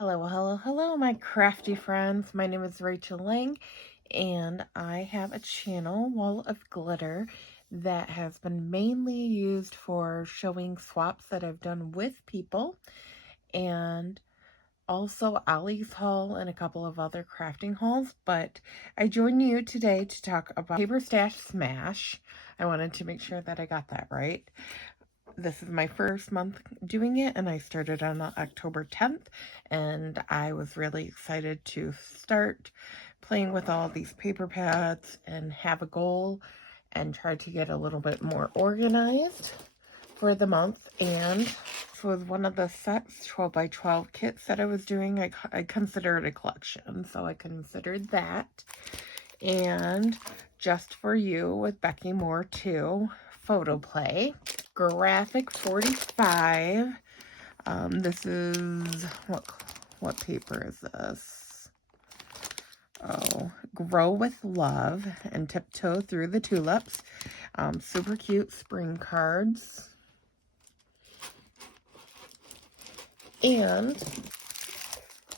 Hello, hello, hello, my crafty friends. My name is Rachel Lang, and I have a channel, Wall of Glitter, that has been mainly used for showing swaps that I've done with people, and also Ollie's haul and a couple of other crafting hauls. But I joined you today to talk about Paper Stash Smash. I wanted to make sure that I got that right. This is my first month doing it, and I started on October 10th, and I was really excited to start playing with all these paper pads and have a goal and try to get a little bit more organized for the month. And this was one of the sets, 12 by 12 kits that I was doing. I considered a collection, so I considered that. And Just for You with Becky Moore too, photo play. Graphic 45. This is, what paper is this? Oh, Grow with Love and Tiptoe Through the Tulips. Super cute spring cards. And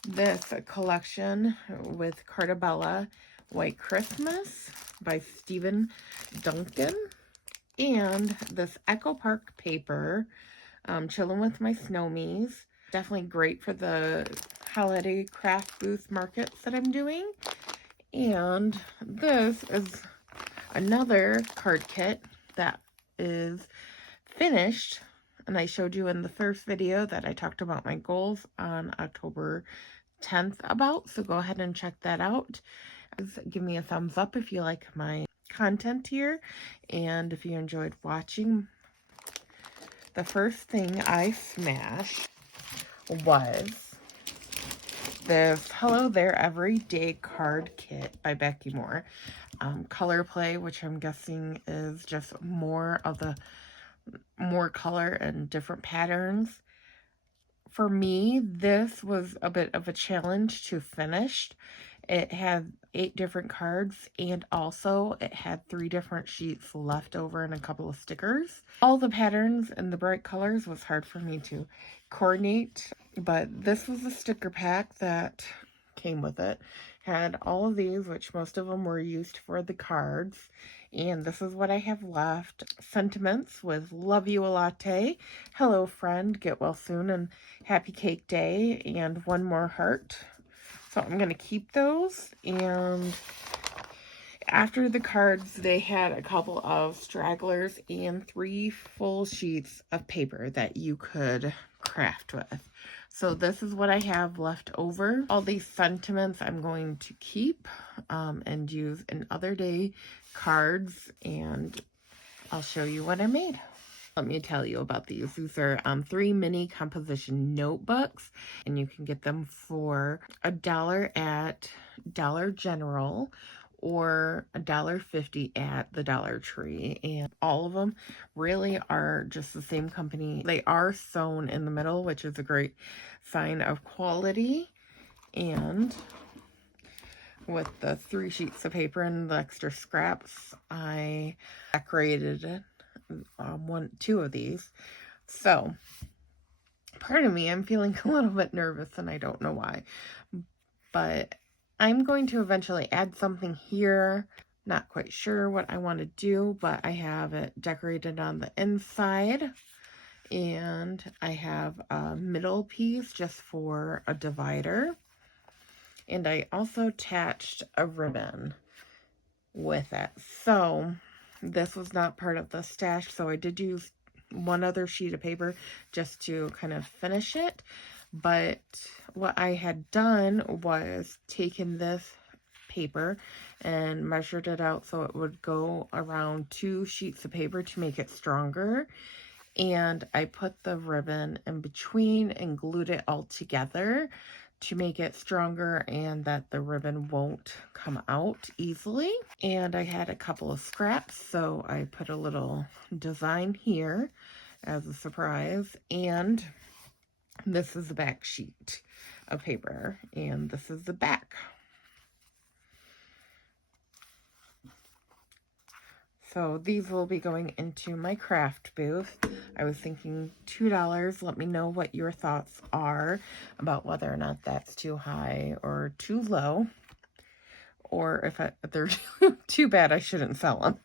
this collection with Carta Bella, White Christmas by Stephen Duncan. And this Echo Park paper, Chillin with my Snowmies. Definitely great for the holiday craft booth markets that I'm doing. And this is another card kit that is finished. And I showed you in the first video that I talked about my goals on October 10th about. So go ahead and check that out. Give me a thumbs up if you like my content here, and if you enjoyed watching. The first thing I smashed was this Hello There Everyday card kit by Becky Moore. Color play, which I'm guessing is just more color and different patterns. For me, this was a bit of a challenge to finish. It had 8 different cards, and also it had 3 different sheets left over and a couple of stickers. All the patterns and the bright colors was hard for me to coordinate, but this was the sticker pack that came with it. Had all of these, which most of them were used for the cards, and this is what I have left. Sentiments with Love You a Latte, Hello Friend, Get Well Soon, and Happy Cake Day, and One More Heart. So I'm going to keep those. And after the cards, they had a couple of stragglers and 3 full sheets of paper that you could craft with. So this is what I have left over. All these sentiments I'm going to keep and use in other day cards, and I'll show you what I made. Let me tell you about these. These are 3 mini composition notebooks, and you can get them for $1 at Dollar General or $1.50 at the Dollar Tree. And all of them really are just the same company. They are sewn in the middle, which is a great sign of quality. And with the 3 sheets of paper and the extra scraps, I decorated it. 2 of these. So part of me, I'm feeling a little bit nervous, and I don't know why, but I'm going to eventually add something here. Not quite sure what I want to do, but I have it decorated on the inside, and I have a middle piece just for a divider, and I also attached a ribbon with it. So this was not part of the stash, so I did use one other sheet of paper just to kind of finish it. But what I had done was taken this paper and measured it out so it would go around 2 sheets of paper to make it stronger. And I put the ribbon in between and glued it all together to make it stronger and that the ribbon won't come out easily. And I had a couple of scraps, so I put a little design here as a surprise. And this is the back sheet of paper, and this is the back. So these will be going into my craft booth. I was thinking $2. Let me know what your thoughts are about whether or not that's too high or too low. Or if they're too bad, I shouldn't sell them.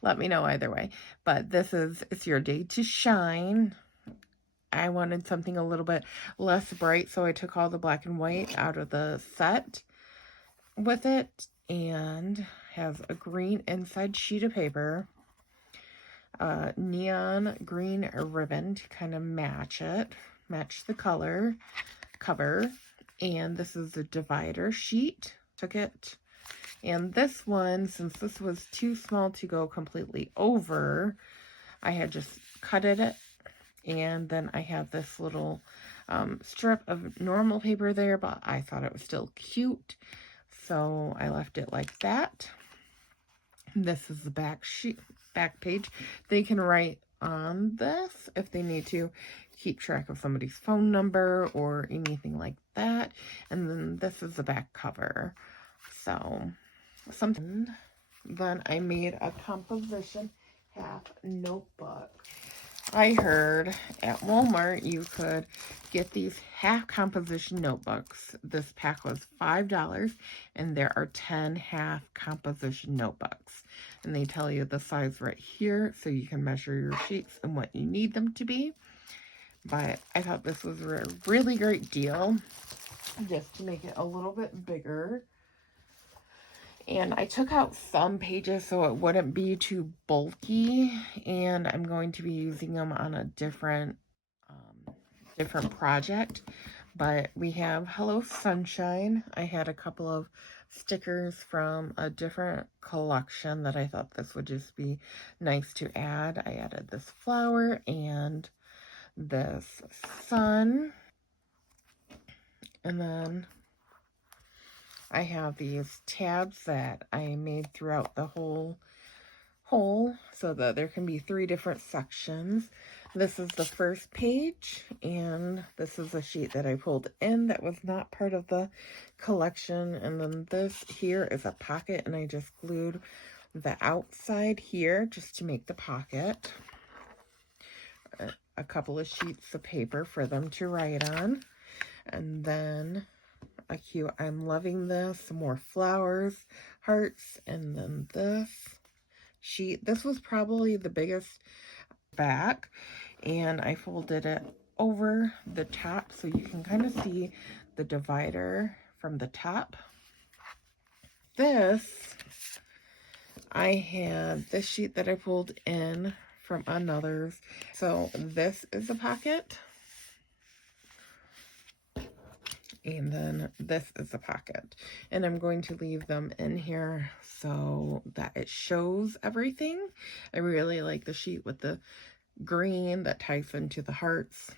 Let me know either way. But this is, it's your day to shine. I wanted something a little bit less bright, so I took all the black and white out of the set with it, and has a green inside sheet of paper, neon green ribbon to kind of match the color cover, and this is the divider sheet. Took it, and this one, since this was too small to go completely over, I had just cut it, and then I have this little strip of normal paper there, but I thought it was still cute, so I left it like that. This is the back page. They can write on this if they need to keep track of somebody's phone number or anything like that. And then this is the back cover. So something. Then I made a composition half notebook. I heard at Walmart you could get these half composition notebooks. This pack was $5, and there are 10 half composition notebooks. And they tell you the size right here, so you can measure your sheets and what you need them to be. But I thought this was a really great deal, just to make it a little bit bigger. And I took out some pages so it wouldn't be too bulky, and I'm going to be using them on a different project. But we have Hello Sunshine. I had a couple of stickers from a different collection that I thought this would just be nice to add. I added this flower and this sun, and then I have these tabs that I made throughout the whole so that there can be 3 different sections. This is the first page, and this is a sheet that I pulled in that was not part of the collection. And then this here is a pocket, and I just glued the outside here just to make the pocket. A couple of sheets of paper for them to write on, and then a cute I'm loving this, some more flowers, hearts, and then this sheet. This was probably the biggest back, and I folded it over the top so you can kind of see the divider from the top. This, I had this sheet that I pulled in from another's. So this is a pocket, and then this is a pocket, and I'm going to leave them in here so that it shows everything. I really like the sheet with the green that ties into the hearts,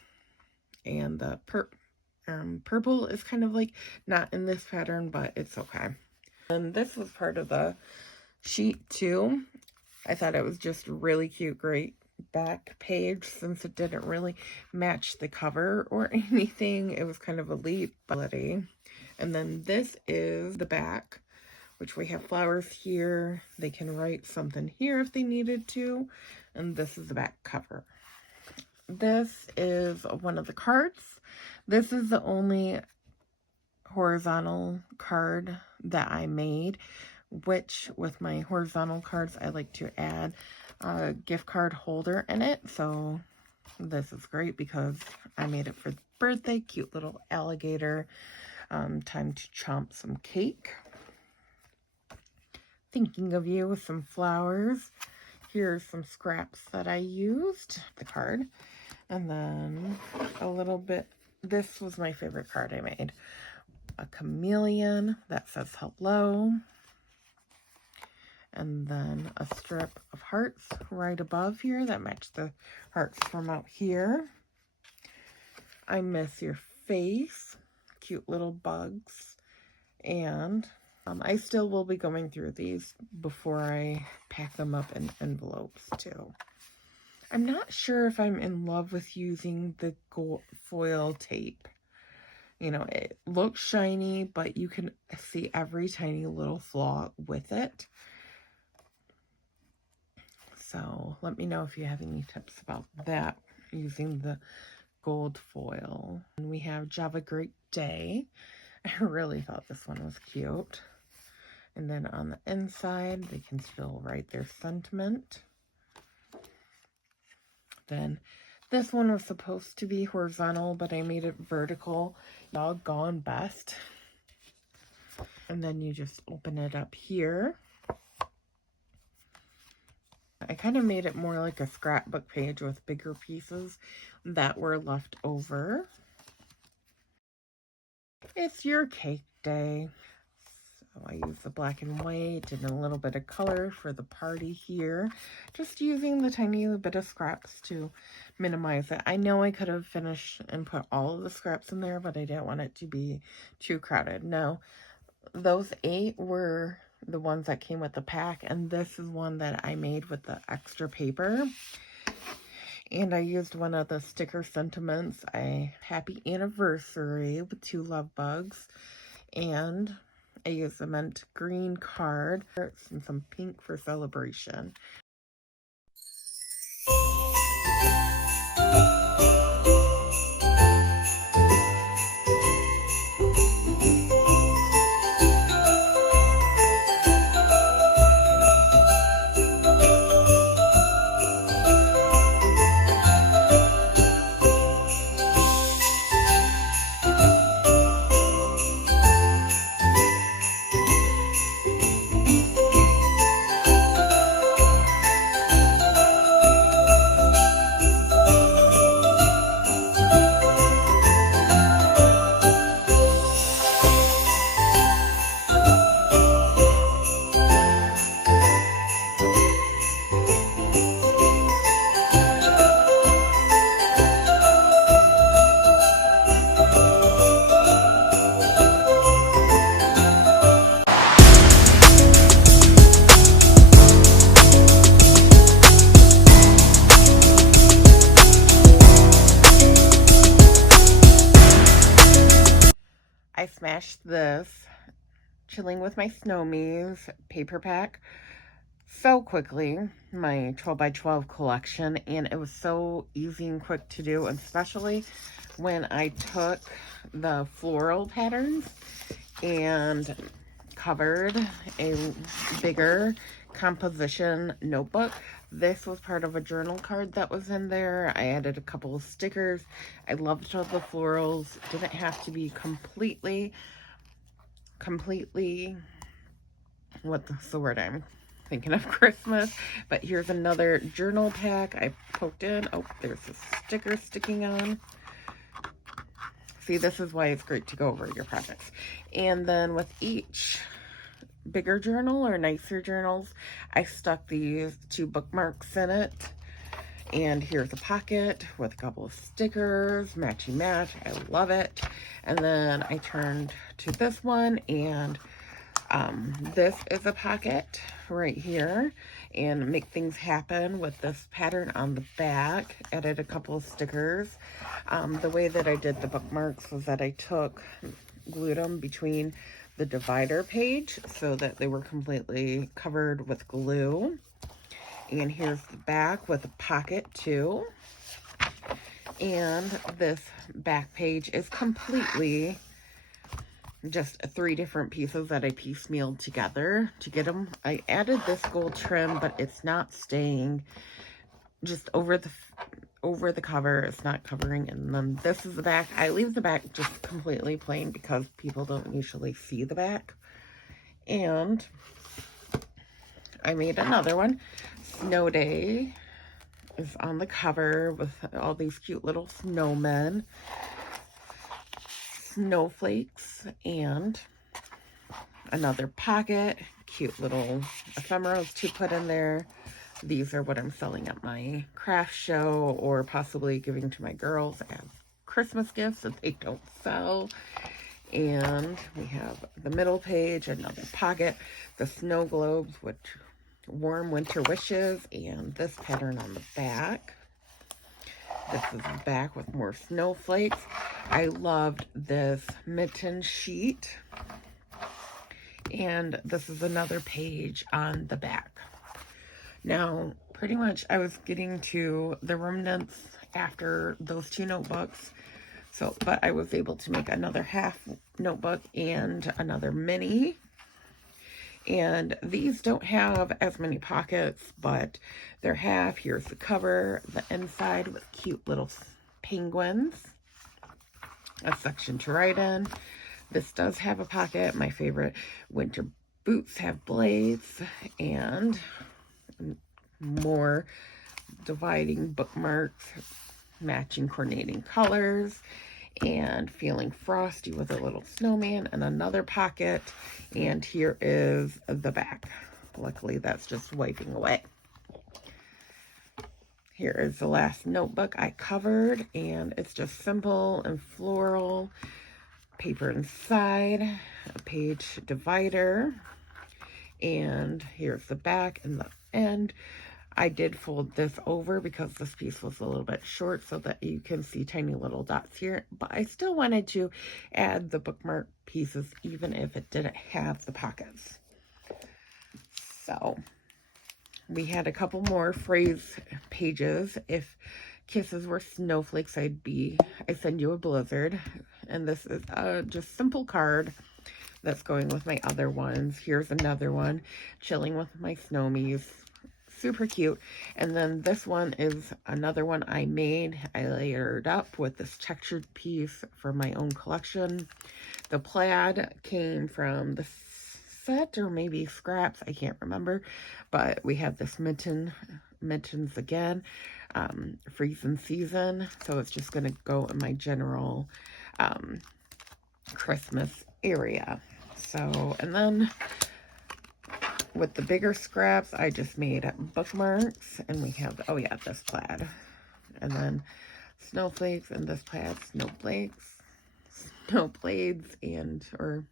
and the purple is kind of like not in this pattern, but it's okay. And this was part of the sheet too. I thought it was just really cute, great back page, since it didn't really match the cover or anything. It was kind of a leap ability. And then this is the back, which we have flowers here. They can write something here if they needed to. And this is the back cover. This is one of the cards. This is the only horizontal card that I made, which with my horizontal cards, I like to add a gift card holder in it. So this is great because I made it for the birthday. Cute little alligator. Time to chomp some cake. Thinking of you with some flowers. Here's some scraps that I used. The card. And then a little bit, this was my favorite card I made. A chameleon that says hello. And then a strip of hearts right above here that match the hearts from out here. I miss your face. Cute little bugs. And I still will be going through these before I pack them up in envelopes too. I'm not sure if I'm in love with using the gold foil tape. You know, it looks shiny, but you can see every tiny little flaw with it. So let me know if you have any tips about that using the gold foil. And we have Java Great Day. I really thought this one was cute. And then on the inside, they can still write their sentiment. Then this one was supposed to be horizontal, but I made it vertical. Doggone best. And then you just open it up here. I kind of made it more like a scrapbook page with bigger pieces that were left over. It's your cake day. So I use the black and white and a little bit of color for the party here. Just using the tiny bit of scraps to minimize it. I know I could have finished and put all of the scraps in there, but I didn't want it to be too crowded. Now, those 8 were the ones that came with the pack, and this is one that I made with the extra paper. And I used one of the sticker sentiments, a happy anniversary with 2 love bugs, and I used a mint green card and some pink for celebration. I smashed this Chilling with my Snowmies paper pack so quickly, my 12 by 12 collection, and it was so easy and quick to do, especially when I took the floral patterns and covered a bigger composition notebook. This was part of a journal card that was in there. I added a couple of stickers. I loved all the florals. Didn't have to be completely, what's the word I'm thinking of, Christmas. But here's another journal pack I poked in. Oh, there's a sticker sticking on. See, this is why it's great to go over your projects. And then with each bigger journal or nicer journals, I stuck these 2 bookmarks in it. And here's a pocket with a couple of stickers, matchy match. I love it. And then I turned to this one, and this is a pocket right here, and Make Things Happen with this pattern on the back. Added a couple of stickers. The way that I did the bookmarks was that I glued them between the divider page so that they were completely covered with glue. And here's the back with a pocket too. And this back page is completely just 3 different pieces that I piecemealed together to get them. I added this gold trim, but it's not staying just over the cover. It's not covering. And then this is the back. I leave the back just completely plain because people don't usually see the back. And I made another one. Snow Day is on the cover with all these cute little snowmen, snowflakes, and another pocket. Cute little ephemerals to put in there. These are what I'm selling at my craft show, or possibly giving to my girls as Christmas gifts that they don't sell. And we have the middle page, another pocket, the snow globes, which warm winter wishes, and this pattern on the back. This is the back with more snowflakes. I loved this mitten sheet. And this is another page on the back. Now, pretty much I was getting to the remnants after those 2 notebooks. So, but I was able to make another half notebook and another mini. And these don't have as many pockets, but they're half. Here's the cover, the inside with cute little penguins, a section to write in. This does have a pocket. My favorite winter boots have blades, and more dividing bookmarks, matching coordinating colors, and feeling frosty with a little snowman, and another pocket. And here is the back. Luckily, that's just wiping away. Here is the last notebook I covered, and it's just simple and floral. Paper inside, a page divider, and here's the back and the end. I did fold this over because this piece was a little bit short so that you can see tiny little dots here, but I still wanted to add the bookmark pieces even if it didn't have the pockets. So we had a couple more phrase pages. If kisses were snowflakes, I'd send you a blizzard. And this is just simple card that's going with my other ones. Here's another one, chilling with my Snowmies. Super cute. And then this one is another one I made. I layered up with this textured piece from my own collection. The plaid came from the set, or maybe scraps, I can't remember. But we have this mittens again, freezing season. So it's just going to go in my general Christmas area. So, and then with the bigger scraps, I just made bookmarks, and we have, oh yeah, this plaid, and then snowflakes, and this plaid, snowflakes, snowblades, and, or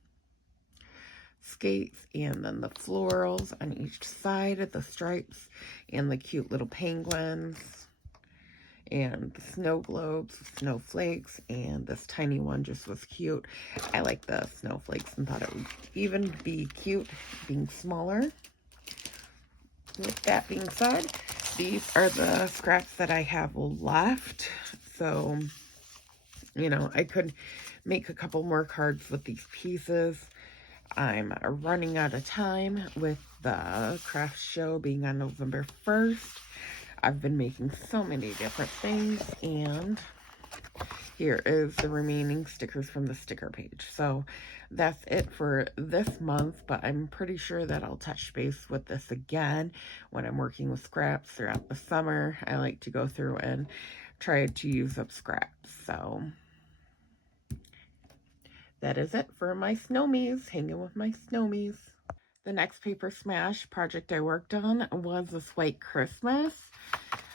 skates, and then the florals on each side of the stripes, and the cute little penguins, and the snow globes, snowflakes, and this tiny one just was cute. I like the snowflakes and thought it would even be cute being smaller. With that being said, these are the scraps that I have left. So, you know, I could make a couple more cards with these pieces. I'm running out of time with the craft show being on November 1st. I've been making so many different things, and here is the remaining stickers from the sticker page. So that's it for this month, but I'm pretty sure that I'll touch base with this again when I'm working with scraps throughout the summer. I like to go through and try to use up scraps. So that is it for my Snowmies, hanging with my Snowmies. The next paper smash project I worked on was this White Christmas.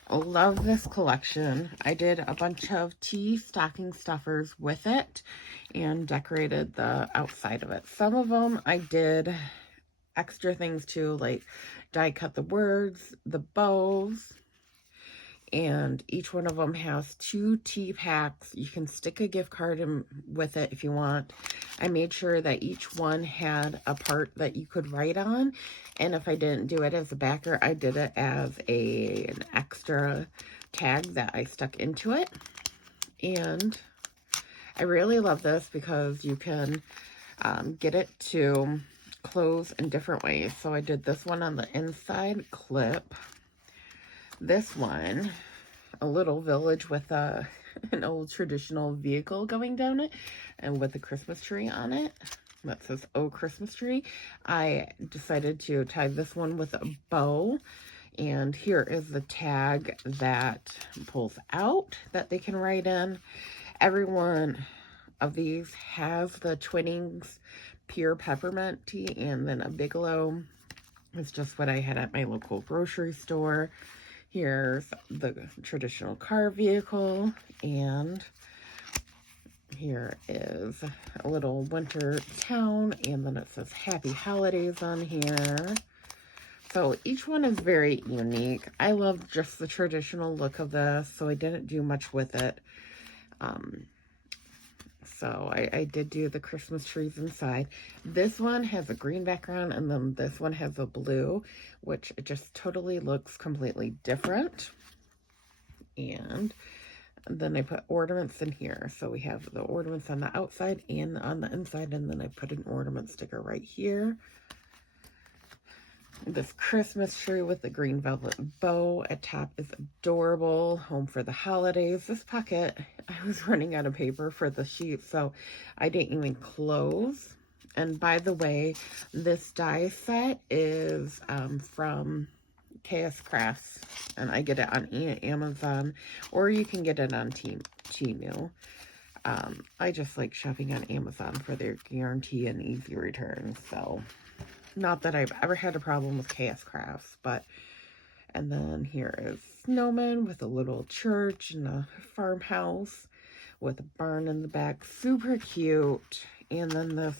I love this collection. I did a bunch of tea stocking stuffers with it and decorated the outside of it. Some of them I did extra things too, like die cut the words, the bows, and each one of them has 2 tea packs. You can stick a gift card in with it if you want. I made sure that each one had a part that you could write on, and if I didn't do it as a backer, I did it as an extra tag that I stuck into it. And I really love this because you can get it to close in different ways. So I did this one on the inside clip. This one, a little village with an old traditional vehicle going down it, and with a Christmas tree on it that says, "Oh, Christmas tree." I decided to tie this one with a bow, and here is the tag that pulls out that they can write in. Every one of these has the Twinings pure peppermint tea, and then a Bigelow. It's just what I had at my local grocery store. Here's the traditional car vehicle, and here is a little winter town, and then it says Happy Holidays on here. So each one is very unique. I love just the traditional look of this, so I didn't do much with it. So I did do the Christmas trees inside. This one has a green background, and then this one has a blue, which it just totally looks completely different. And then I put ornaments in here. So we have the ornaments on the outside and on the inside, and then I put an ornament sticker right here. This Christmas tree with the green velvet bow at top is adorable. Home for the holidays. This pocket, I was running out of paper for the sheet, so I didn't even close. And by the way, this die set is from KS Crafts, and I get it on Amazon, or you can get it on Temu. I just like shopping on Amazon for their guarantee and easy returns, so... Not that I've ever had a problem with KS Crafts, but... And then here is snowman with a little church and a farmhouse with a barn in the back. Super cute. And then this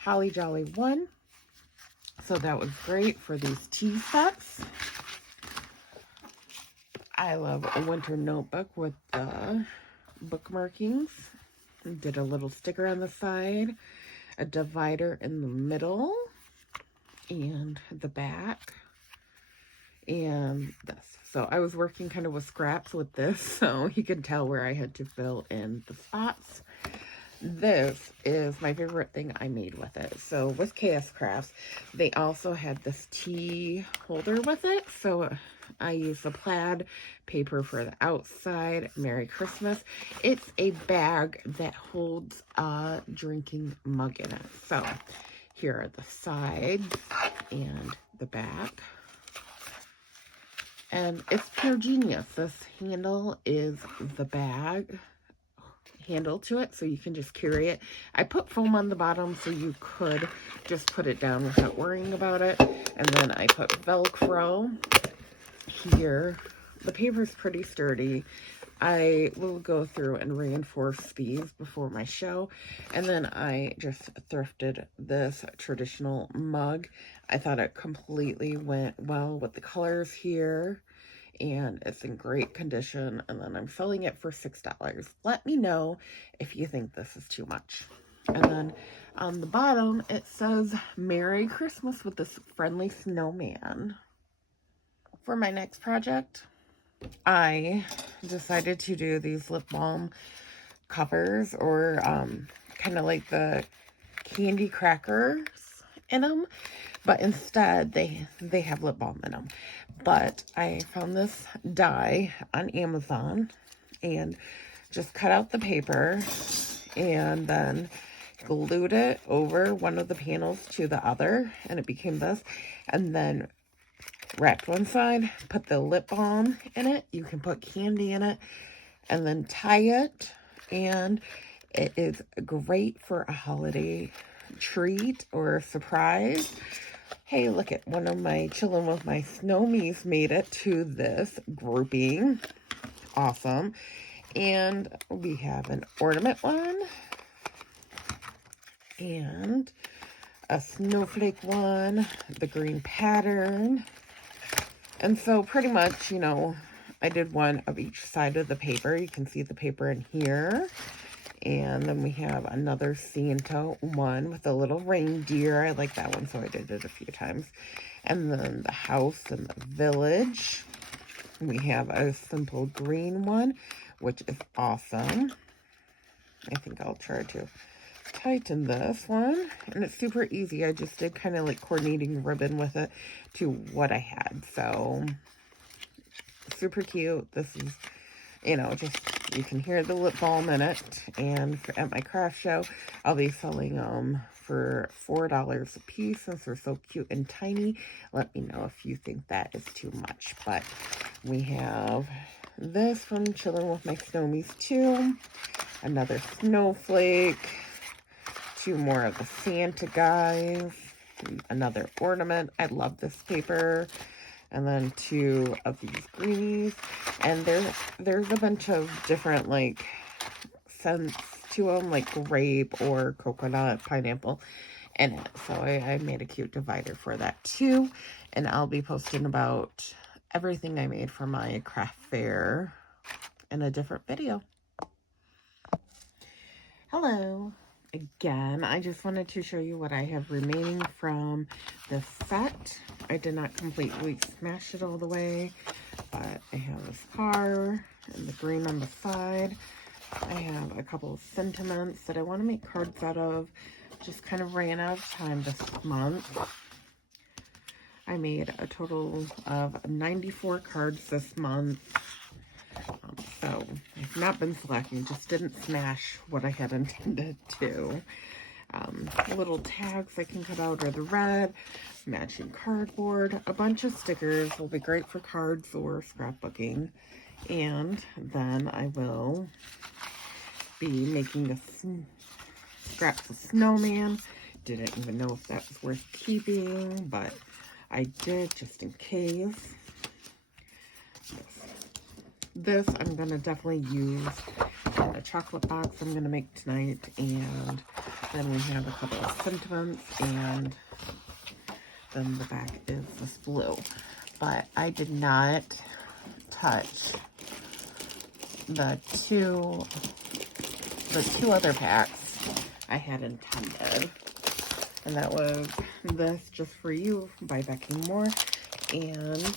Holly Jolly one. So that was great for these tea sets. I love a winter notebook with the bookmarkings. Did a little sticker on the side. A divider in the middle. And the back, and this. So I was working kind of with scraps with this, so you can tell where I had to fill in the spots. This is my favorite thing I made with it. So with KS Crafts, they also had this tea holder with it. So I used the plaid paper for the outside. Merry Christmas. It's a bag that holds a drinking mug in it. So here are the sides and the back. And it's pure genius. This handle is the bag handle to it, so you can just carry it. I put foam on the bottom so you could just put it down without worrying about it. And then I put Velcro here. The paper's pretty sturdy. I will go through and reinforce these before my show. And then I just thrifted this traditional mug. I thought it completely went well with the colors here. And it's in great condition. And then I'm selling it for $6. Let me know if you think this is too much. And then on the bottom, it says Merry Christmas with this friendly snowman. For my next project, I decided to do these lip balm covers, or kind of like the candy crackers in them, but instead they have lip balm in them. But I found this die on Amazon and just cut out the paper and then glued it over one of the panels to the other, and it became this. And then wrapped one side, put the lip balm in it. You can put candy in it and then tie it. And it is great for a holiday treat or a surprise. Hey, look at one of my Chillin with my Snowmies made it to this grouping. Awesome. And we have an ornament one. And a snowflake one. The green pattern. And so pretty much, you know, I did one of each side of the paper. You can see the paper in here. And then we have another Santa one with a little reindeer. I like that one, so I did it a few times. And then the house and the village. We have a simple green one, which is awesome. I think I'll try to tighten this one, and it's super easy. I just did kind of like coordinating ribbon with it to what I had, so super cute. This is, you know, just, you can hear the lip balm in it. And at my craft show, I'll be selling them for $4 a piece since they're so cute and tiny. Let me know if you think that is too much. But we have this from Chillin with my Snowmies too. Another snowflake. Two more of the Santa guys. Another ornament. I love this paper. And then two of these greenies. And there's a bunch of different like scents to them, like grape or coconut, pineapple in it. So I made a cute divider for that too. And I'll be posting about everything I made for my craft fair in a different video. Hello. Again, I just wanted to show you what I have remaining from this set. I did not completely smash it all the way, but I have this car and the green on the side. I have a couple of sentiments that I want to make cards out of. Just kind of ran out of time this month. I made a total of 94 cards this month. So I've not been slacking, just didn't smash what I had intended to. Little tags I can cut out are the red, matching cardboard, a bunch of stickers will be great for cards or scrapbooking. And then I will be making the scraps of snowman. Didn't even know if that was worth keeping, but I did just in case. This I'm going to definitely use in a chocolate box I'm going to make tonight. And then we have a couple of sentiments, and then the back is this blue. But I did not touch the two other packs I had intended. And that was this Just For You by Becky Moore, and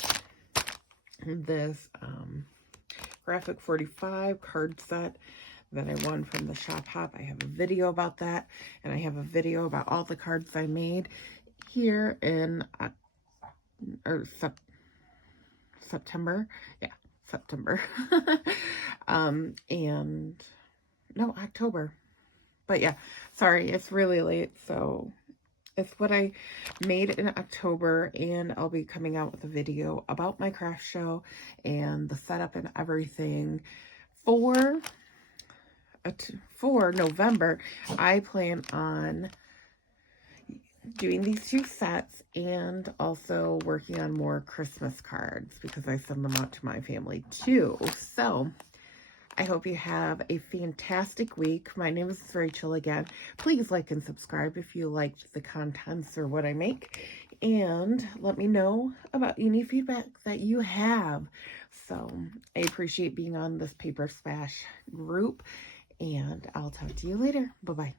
this Graphic 45 card set that I won from the Shop Hop. I have a video about that, and I have a video about all the cards I made here in September. Yeah, September. And no, October. But yeah, sorry, it's really late, so it's what I made in October, and I'll be coming out with a video about my craft show and the setup and everything for November. I plan on doing these two sets and also working on more Christmas cards because I send them out to my family too. So I hope you have a fantastic week. My name is Rachel again. Please like and subscribe if you liked the contents or what I make. And let me know about any feedback that you have. So I appreciate being on this Paper Smash group. And I'll talk to you later. Bye-bye.